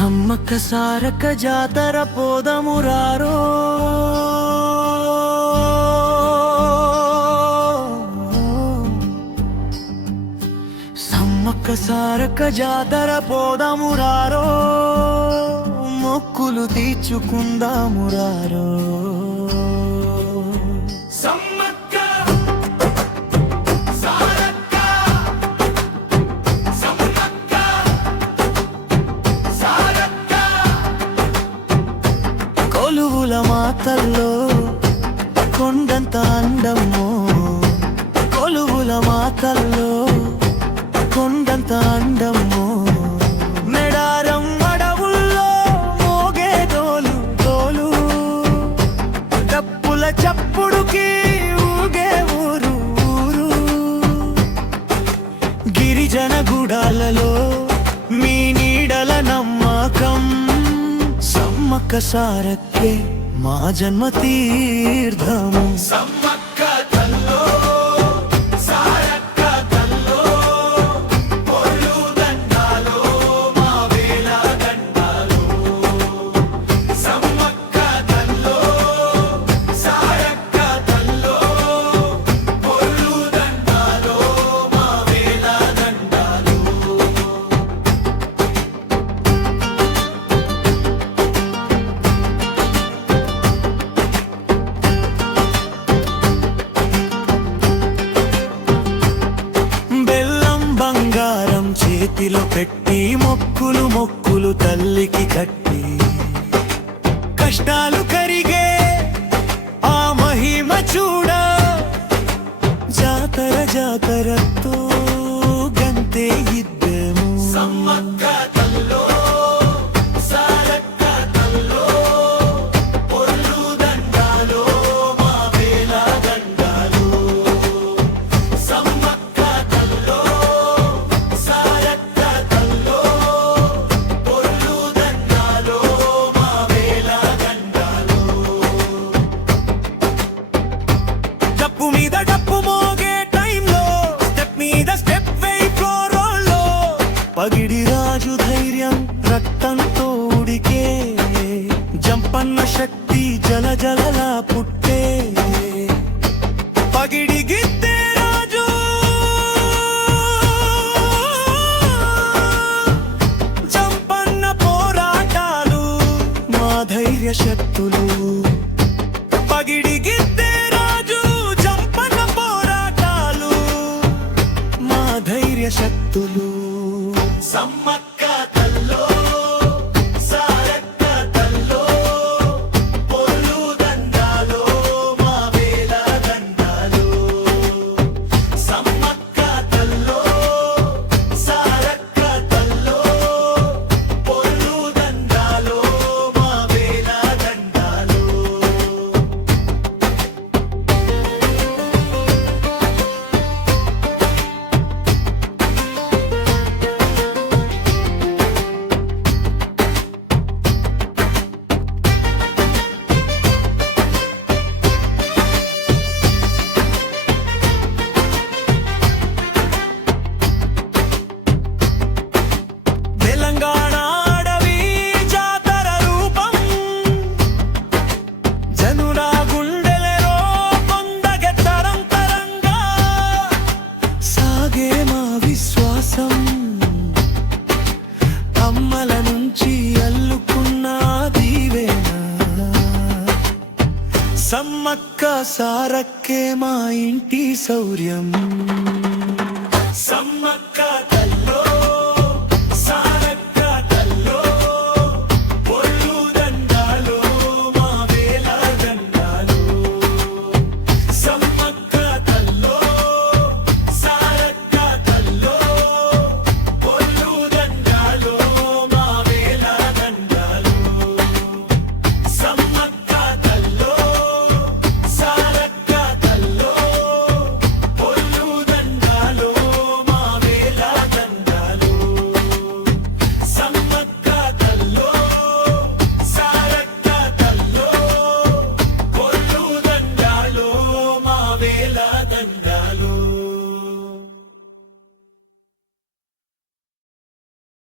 సమ్మక్క సారక్క జాతర పోదమురారో సమ్మక్క సారక్క జాతర పోదమురారో మొక్కులు తీర్చుకుందామురారో కొలువుల మాతల్లో కొండంత అందమో కొలువుల మాతల్లో కొండంత అందమో మెడారం అడవుల్లో మోగే తోలు తోలు డప్పుల చప్పుడుకి ఊగే ఊరు ఊరు గిరిజన గుడాలలో మీ నీడల నమ్మకం సమ్మక్క సారక్కే మా జన్మ తీర్థము సమ్మక్క తల్లో సారక్క తల్లో పొల్లు దండాలో మా వేల దండాలో సమ్మక్క తల్లో సారక్క తల్లో పొల్లు దండాలో మా వేల దండాలో చేతిలో పెట్టి మొక్కులు మొక్కులు తల్లికి కట్టి కష్టాలు కరిగే ఆ మహిమ చూడ జాతర జాతరతో గంతే ఇద్దము సమ్మక్క తల్లో సారక్క తల్లో పొల్లు దండాలో మా వేల దండాలో సమ్మక్క తల్లో సారక్క తల్లో పొల్లు దండాలో మా వేల దండాలో డప్పు మీద డప్పు మోగే టైంలో స్టెప్ మీద స్టెప్ వేయి ఫ్లోరోల్లో పగిడి రాజు ధైర్యం రక్తంతో ఉడికే జంపన్న శక్తి జల జలలా పుట్టే పగిడి గిద్దే రాజు జంపన్న పోరాటాలు మా ధైర్య శక్తులు పగిడి గిద్దే రాజు జంపన్న పోరాటాలు మా ధైర్య శక్తులు సమ్మక్క తల్లో సారక్క తల్లో పొల్లు దండాలో మా వేల దండాలో సమ్మక్క తల్లో సారక్క తల్లో పొల్లు దండాలో మా వేల దండాలో తెలంగాణ అడవి జాతర రూపం జనుల గుండెలలో పొందగె తరం తరంగా సాగే మా విశ్వాసం అమ్మల నుంచి అల్లుకున్న దీవెన సమ్మక్క సారక్కే మా ఇంటి శౌర్యం